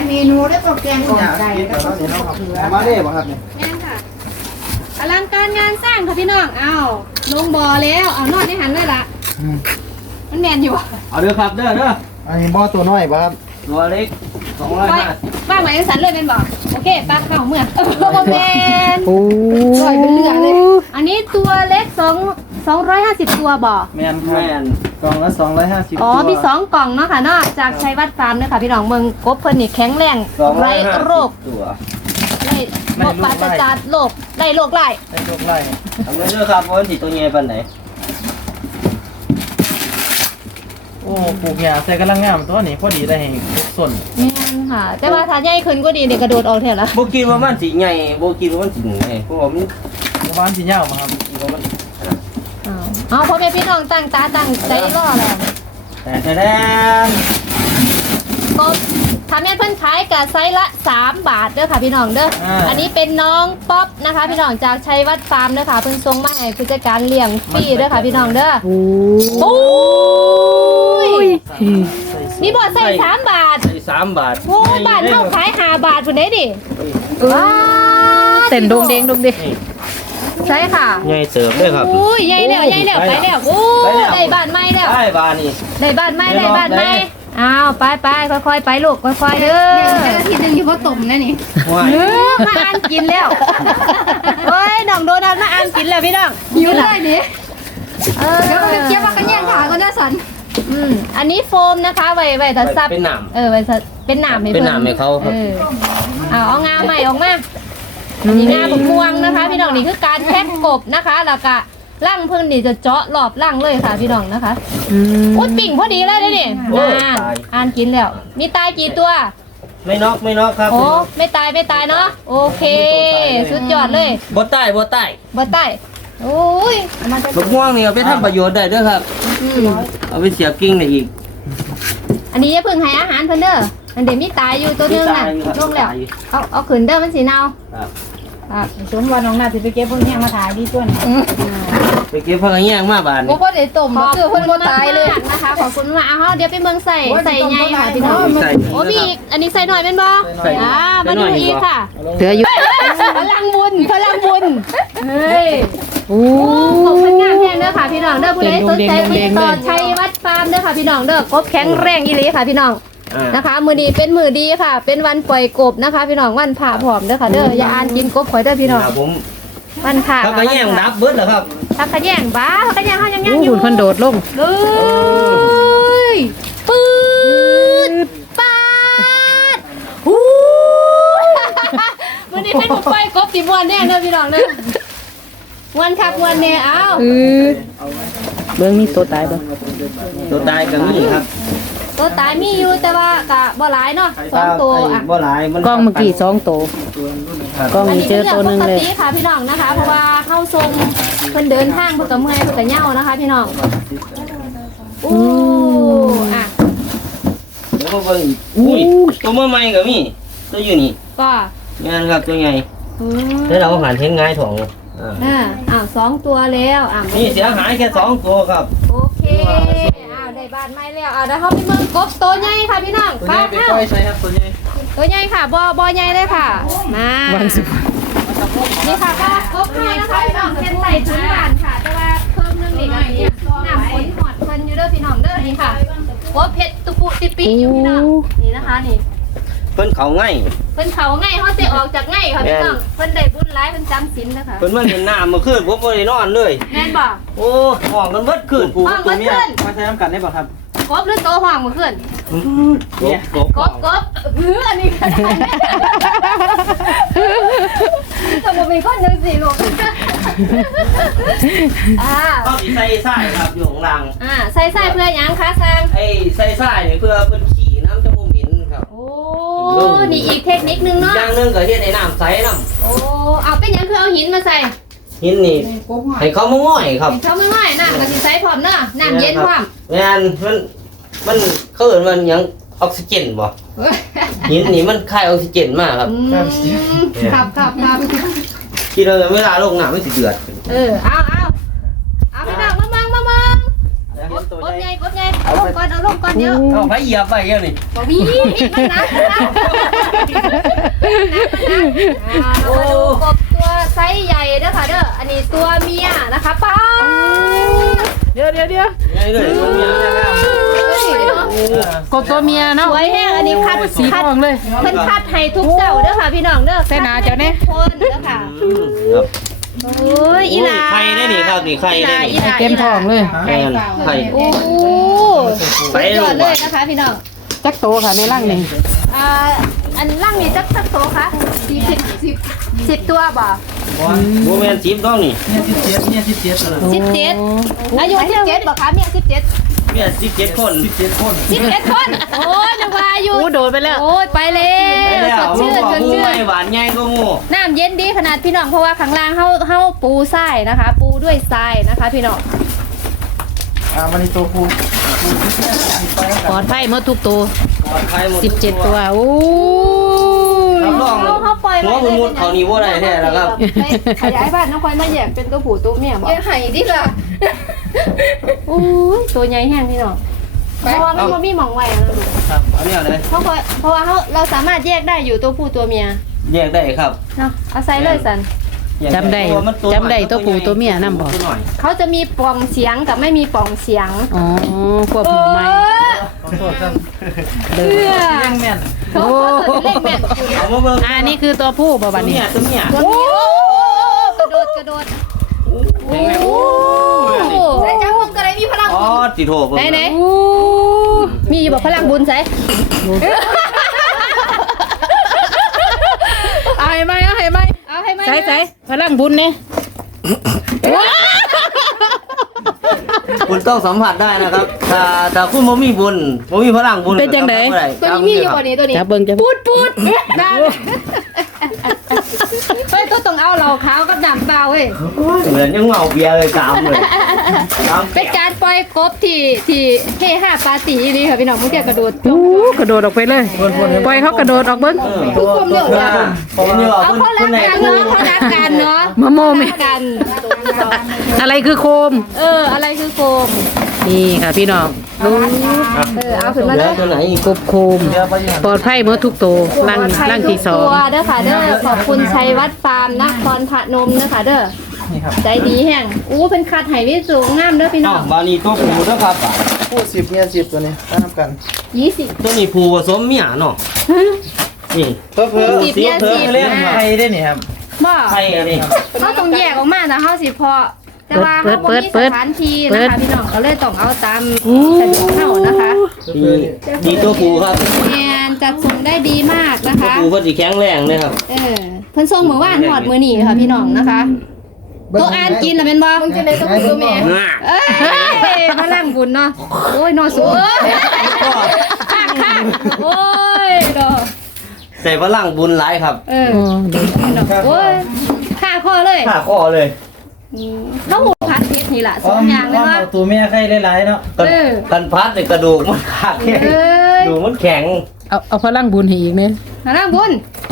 เมนูได้ตัวแกงของไก่แล้วก็มาได้ป่ะครับเนี่ยแม่นค่ะอลังการงานสร้างค่ะพี่น้องเอาลงบ่อแล้วเอานอดให้หันเลยล่ะมันแมนอยู่เอาเด้อครับเด้ออันนี้บ่อตัวน้อยป่ะครับตัวเล็ก250 บ้างไหมสันเลยเป็นบ่โอเคปลาเข้าเมื่อแมนโอ้ลอยเป็นเรือเลยอันนี้ตัวเล็ก250ตัวบ่แม่นกล่องละ250 อ๋อมี2กล่องเนาะค่ะเนาะจากชัยวัฒน์ฟาร์มเนาะค่ะพี่น้องเมืองกบเพิ่นนี่แข็งแรงไร้โรคตัวได้บ่ปราศจากโรคได้โรคไร้ได้ลูกไล่เอาเงินเด้อครับว่าสิตัวใหญ่ปานไหนโอ้ปลูกหญ้าใส่กำลังงามตัวนี้พอดีได้ให้ทุกส่วนแม่นค่ะ แต่ว่าถ้าใหญ่ขึ้นก็ดีเดี๋ยวกระโดดออกแท้ละบ่คิดว่ามันสิใหญ่บ่คิดว่ามันสิใหญ่เพราะว่ามันประมาณสิยาวมาครับคิดว่ามันเอาพ่อแม่พี่น้องตั้งตาตั้งใจรอแล้วแต่ก็ถ้าแม่นเพิ่นขายกับไซส์ละ3 บาทเด้อค่ะพี่น้องเด้ออันนี้เป็นน้องป๊อปนะคะพี่น้องจากชัยวัฒน์ฟาร์มเด้อค่ะเพิ่นส่งมาให้ผู้จัดการเลี้ยงฟรีเด้อค่ะพี่น้องเด้อโอ้โอ้ยมีบ่ใส่3 บาท 3 บาทโอ้ยบาทเฮาขาย5 บาทพุ่นเด้ดิเต้นดงเด้งดงเด้งใช่ค่ะใหญ่เติบเลยครับโอ้ยใหญ่แล้วไปแล้วโอ้ได้บ้านใหม่แล้วได้บาทนี่ได้บ้านใหม่อ้าวไปค่อยๆไปลูกค่อยๆเด้อทีนึงอยู่บ่ต้มนะนี่ว้ายมาอ่านกินแล้วเฮ้ยน้องโดนัทมาอ่านกินแล้วพี่น้องหิวเลยนี่เดี๋ยวเก็บมากันแย่งขาก่อนนะสันอันนี้โฟมนะคะไว้ถ้าซับเป็นหนามไว้เป็นหนามให้เป็นเพิ่นหนามให้เขาครับเอางาใหม่ออกมานี่งาบกม่วงนะคะพี่น้องนี่คือการแพ็คกบนะคะแล้วก็ล่างเพิ่นนี่จะเจาะรอบล่างเลยค่ะพี่น้องนะคะโอ้ยปิ่งพอดีเลยเด้นี่อ่านกินแล้วมีตายกี่ตัวไม่นอกครับโอ้ไม่ตายเนาะโอเคสุดยอดเลยบ่ใต้บ่ตายโอ้ยมันจะลูกม่วงนี่เอาไปทำประโยชน์ได้เด้อครับเอาไปเสียบกิ่งได้อีกอันนี้อย่าเพิ่งให้อาหารเพิ่นเด้ออันเดี๋ยวมีตายอยู่ตัวนึงน่ะลงแล้วเอาขึ้นเด้อมันสิเน่าครับสมวันน้องนาสิไปเก็บพวกนี้มาถ่ายดีตัวนี้ไปเก็บผักแยงมาบาดบ่นี่พอได้ต้มบ่คือเพิ่นบ่ตายเลยนะคะขอบคุณมากเอาเดี๋ยวไปเมืองใส่ใหญ่ค่ะพี่น้องใส่โอ้มีอีกอันนี้ใส่หน่อยเป็นบ่มาดูอีกค่ะเหลืออยู่พลังบุญเฮ้ยโอ้ขอบคุณงามแพงเด้อค่ะพี่น้องเด้อผู้ใดสนใจติดต่อชัยวัฒน์ฟาร์มเด้อค่ะพี่น้องเด้อกบแข็งแรงอีหลีค่ะพี่น้องนะคะมือดีเป็นมือดีค่ะ เป็นวันปล่อยกบนะคะ พี่น้องวันผ่าผอมเด้อค่ะเด้ออย่าอ่านกินกบข่อยเด้อพี่น้องผมวันผ่าผักแยงดับเบิดแล้วครับผักกระแยงบ้าผักกระแยงเขายังโอ้อหุ่ยู่นเพิ่นโดดลงเอ้ยปืดปาดฮู้มือดีเป็นปล่อยกบสิม่วนแน่เด้อพี่น้องเด้อม่วนคักม่วนแน่อ้าวเบิ่งนี่ตัวตายบ่ตัวตายก็มีครับตัวตายมีอยู่แต่ว่ากะบ่หลายเนาะ2ตัวอ่ะบ่หลายมันกล้องเมื่อกี้2ตัวกล้องนี้เจอตัวหนึงเลยปกติค่ะพี่น้องนะคะ เพราะว่าเข้าทรงเพิ่นเดินทางเพิ่นก็เมื่อยเพิ่นก็เหย้านะคะ พี่น้องอู้อ่ะเดี๋ยวมาเบิ่งอีกอุ้ยตัวเมื่อใหม่ก็มีตัวอยู่นี่ก็งานครับตัวใหญ่อืมแล้วเราหันเห็นง่ายถ่อง 2 ตัวแล้วนี่เสียหายแค่2ตัวครับโอเคได้บ้านใหม่แล้วเดี๋ยวเฮาไปเมืองกบตัวใหญ่ค่ะพี่น้องตัวใหญ่ไปปล่อยใส่ครับตัวใหญ่ตัวใหญ่ค่ะบ่ใหญ่เลยค่ะมาวันสิบนี่ค่ะก็ครบให้นะคะพี่น้องเป็นใส่ถุงบานค่ะแต่ว่าเพิ่มนึงอีกอันนี้น้ำฝนหอดเพิ่นอยู่เด้อพี่น้องเด้อนี่ค่ะหัวเผ็ดตุปุติปิอยู่พี่น้องนี่นะคะนี่เพิ่นเขาง่ายเพิ่นเขาง่ายเขาสิออกจากง่ายค่ะพี่น้องเพิ่นได้บุญหลายเพิ่นจำศีลนะคะเพิ่นมาเห็นน้ำเมื่อคืนผมบ่ได้นอนเลยแม่นบ่โอ้ห้องกันเบิดคืนปูตัวเมียมาใช้น้ำกันได้ป่ะครับกบหรือโตห่างเมื่อคืนเนี่ยกบอันนี้ก็ได้แต่บ่มีคนนึงสิลูกเขาสิใส่ทรายครับอยู่ข้างล่างใส่เพื่อหยังคะซางไอ้ใส่ทรายนี่เพื่อเพิ่นขี่น้ำจะบ่เหม็นครับโอ้นี่อีกเทคนิคนึงเนาะอย่างหนึงก็เฮ็ดให้น้ำใสน้โอ้เอาเป็นหยังคือเอาหินมาใส่ำหินนี่ให้เขามาง่อยครับเขาไม่ง่ายน้ำก็สิใส่พร้อมเนาะน้ำเย็นพร้อมแม่นมันเขาเอิ้นว่าหยังออกซิเจนบ่หินนี่มันคายออกซิเจนมากครับครับคิดว่าเวลาลงน้ำมันสิเดือดเอาพี่น้องมาเมืองกดใหญ่ลงก่อนเอาลงก่อนเดี๋ยวเอาไปเหยียบไปเยอะนี่บ่มีมันหนักนะโอ้กบตัวไซส์ใหญ่เด้อค่ะเด้ออันนี้ตัวเมียนะคะป้าเดี๋ยวไงเลยตัวเมียกดตัวเมียเนาะสวยแห้งอันนี้คัดสีทองเลยเพิ่นคัดให้ทุกเจ้าเด้อค่ะพี่น้องเด้อใส่หนาเจ้าเนี่ยคนเด้อค่ะครับโอ้ยอีหลาไข่ได้นี่ครับนี่ไข่ได้นี่เต็มทองเลยแม่นไข่โอ้สุดยอดเลยนะคะพี่น้องจักโตค่ะในร่างนี่อันล่างนี่จักโตคะ10ตัวบ่โมเมนต์จิ๊บต้องนี่เนี่ย17 อายุ17บ่คะเมีย17 เมีย17 คน 11คนโอ้ยนึกว่าอายุโอ้โดดไปแล้วโอ้ยไปแล้วสดชื่นสดหมูชื่ไม่นหวานใหญ่ก็หมูน้ำเย็นดีขนาดพี่น้องเพราะว่าข้างล่างเฮาปูทรายนะคะ ปูด้วยทรายนะคะพี่น้องมันนี่ตัวผู้ปลอดภัยหมดทุกตัวปลอดภัยหมด 17 ตัวโอ้ยรับรองเขาปล่อยหัวมุดเขานี่ว่าได้แท้แล้วครับขยายบ้านน้องควายมาแยกเป็นตัวผู้ตัวเมียบ่ยังไห้ดิล่ะโอ้ยตัวใหญ่แห้งพี่น้องเพราะว่ามันบ่มีหม่องไว้นะลูกครับอันนี้เลยเพราะว่าเราสามารถแยกได้อยู่ตัวผู้ตัวเมียแยกได้ครับเนาะเอาใส่เลยสันจำได้ตัวผู้ตัวเมียนำบ่เขาจะมีปล่องเสียงกับไม่มีปล่องเสียงอ๋อควบหมูใหม่ขอโทษครับเพื่อแม่นเขาจะเล่นแม่นเอามาเบิ่งอันนี้คือตัวผู้บ่บัดนี้ตัวเมียตัวนี้กระโดดโอ้ใส่จังผมก็ได้มีพลังอ๋อติโถไหนมีอยู่บอกพลังบุญใส่เอาให้ไหมเอาให้ไหมใส่พลังบุญเนี่ยคุณต้องสัมผัสได้นะครับถ้าคุณบ่มีบุญบ่มีพลังบุญตัวนี้มีอยู่กว่านี้ตัวนี้จับเบิ่งจับปูดได้เฮ้ยตัวต้องเอาเหล่าขาวกับดำเปล่าเว้ยเหมือนยังเมาเบียร์เลย3เลยเป็นการปล่อยกบที่เฮฮาปาร์ตี้นี่ค่ะพี่น้องมุ้งเตียกระโดดโอ้กระโดดออกไปเลยปล่อยเขากระโดดออกเบิ่งทุกคนเร็วจ้ะผมนี่ว่าเอาคุณเขารัคุกณไหนกันเนาะเขารักกันเนาะมะโมแม่รักกันอะไรคือโคมอะไรคือโฟมนี่ค่ะพี่น้องดูเอาขึ้นมาเลยตัวไหนกบโคม ปลอดภัยหมดทุกตัวร่างที่สองตัวเด้อค่ะเด้อขอบคุณชัยวัฒน์ฟาร์มนครพนมเด้อค่ะเด้อนี่ครับใจดีแห้งอู้เป็นคัดไห้วิสูงงามเด้อพี่น้อ้าอวงบานีตัวผู้นะครับผู้10เมีย10ตัวนี้ตามกัน 20 ตัวนี้ผู้ผสมเมียเนาะนี่เพิ่ม 10เนี่ยเล่น 10 ไทยได้นี่ครับบ่ไข่อันนี้เขาต้องแยกออกมานะเฮาสิพอแต่ว่าเฮาบ่มีสถานที่นะคะพี่น้องก็เลยต้องเอาตามสะดวกเฮานะคะนี่ตัวผู้ครับแมนจัดส่งได้ดีมากนะตัวคะผู้เพิ่นสิแข็งแรงเลยครับเพิ่นส่งมื้อวานฮอดมื้อนี้ค่ะพี่น้องนะคะ ตัวอ่านกินน่ะแม่นบ่มึงจะได้ตัวแม่เอ้ยพลังบุญเนาะโอ้ยนอนสูงโอ้ยดอกใส่พลังบุญหลายครับโอ้ยฆ่าคอเลยขาคอเลยเขาหูพัดเพชรนี่ล่ะสองอย่างเลยว่าตัวเมียใครหลายๆเนาะกันพัดในกระดูกมันขาดแข็งเอ้ยดูมันแข็งเอาพลังบุญให้อีกเนี่ยพลังบุญ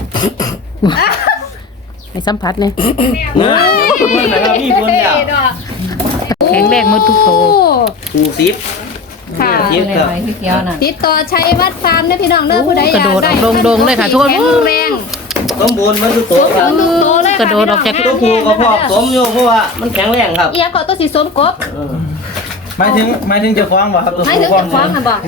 ให้สัมผัสเนี่ยนะมันนะครับพี่บุญแล้วแข็งแรงหมดทุกตัวผู้ซิปค่ะซิปครับติดต่อชัยวัฒน์ฟาร์มนะพี่น้องเด้อผู้ใดอยากได้กระโดดออกดงๆเลยค่ะทุกคนแข็งแรงสมบูรณ์มันทุกตัวครับทุกตัวเลยกระโดดออกจากตัวผู้ก็พอกสมอยู่เพราะว่ามันแข็งแรงครับเอียก็ตัวสีส้มกบหมายถึงจะฟ้องบ่ครับตัวให้ถึงฟ้อจะงฟ้องนะบอก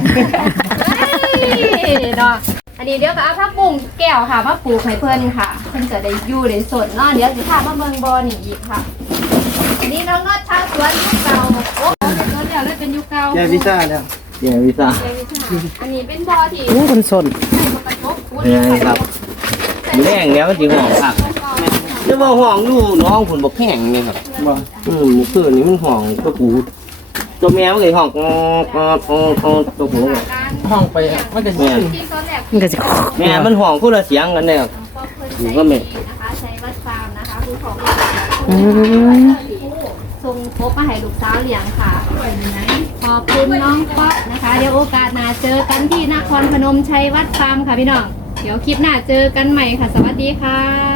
เนาะอันนี้เดี๋ยวก็เอาผักบุ้งแก้วค่ะมาปลูกให้เพื่อนค่ะเพื่อนจะได้อยู่ได้สดเนาะเดี๋ยวสิพามาเบิ่งบ่อนี่อีกค่ะอันนี้น้องนอดชาวสวนยุคเก่าโอ้เป็นสวนแล้วเลยเป็นยุคเก่าแกวิซ่าแล้วเดี๋ยววิซ่าอันนี้เป็นบ่อที่อู้คนสนให้บ่กระทบคุณครับแรงแล้วมันสิห่องครับเดี๋ยวว่าห่องดูน้องผลบอกแข็งนี่ครับบ่คือนี่มันห่องตัวผู้ตัวแม่มันก็ห่องตัวผู้ห้องไปมันจะแม่ที่ตอนแรกมันก็จะแม่มันห่องคนละเสียงกันเลยครับอยู่ก็ไม่นะคะใช้วัดฟาร์มนะคะคือของส่งพบมาให้ลูกสาวเลี้ยงค่ะขอบคุณน้องป๊อกนะคะเดี๋ยวโอกาสหน้าเจอกันที่นครพนมชัยวัดฟาร์มค่ะพี่น้องเดี๋ยวคลิปหน้าเจอกันใหม่ค่ะสวัสดีค่ะ